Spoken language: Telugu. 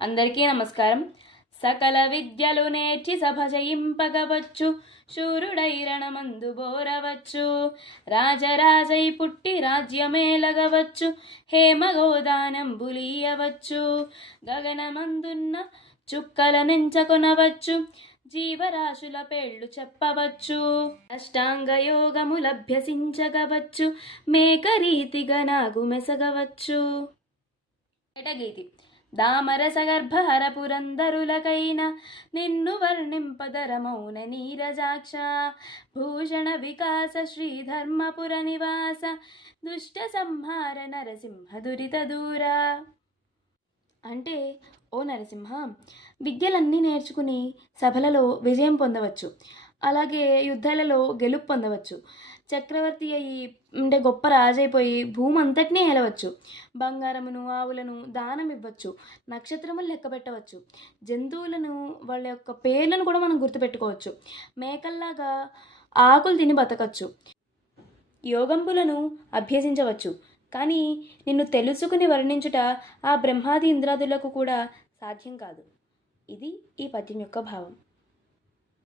అందరికీ నమస్కారం. సకల విద్యలు నేర్చి సభ జయింపగవచ్చు, శూరుడై రణమందు బోరవచ్చు, రాజరాజై పుట్టి రాజ్యమేలగవచ్చు, హేమగోదానంబులీయవచ్చు, గగనమందున్న చుక్కల నెంచకొనవచ్చు, జీవరాశుల పేళ్లు చెప్పవచ్చు, అష్టాంగ యోగములభ్యసించగవచ్చు, మేకరీతిగా నాగు మెసగవచ్చు. ఎటగీతి దామరసగర్భహర పురందరులకైన నిన్ను వర్ణింపదరమౌన నీరజాక్ష, భూషణ వికాస శ్రీధర్మపుర నివాస, దుష్ట సంహార నరసింహ దురిత దూర. అంటే, ఓ నరసింహ, విద్యలన్నీ నేర్చుకుని సభలలో విజయం పొందవచ్చు, అలాగే యుద్ధాలలో గెలుపు పొందవచ్చు, చక్రవర్తి అయి అంటే గొప్ప రాజైపోయి భూమి అంతటినీ ఏలవచ్చు, బంగారమును ఆవులను దానం ఇవ్వచ్చు, నక్షత్రములు లెక్క పెట్టవచ్చు, జంతువులను వాళ్ళ యొక్క పేర్లను కూడా మనం గుర్తుపెట్టుకోవచ్చు, మేకల్లాగా ఆకులు తిని బతకచ్చు, యోగంబులను అభ్యసించవచ్చు. కానీ నిన్ను తెలుసుకుని వర్ణించుట ఆ బ్రహ్మాది ఇంద్రాదులకు కూడా సాధ్యం కాదు. ఇది ఈ పద్యం యొక్క భావం.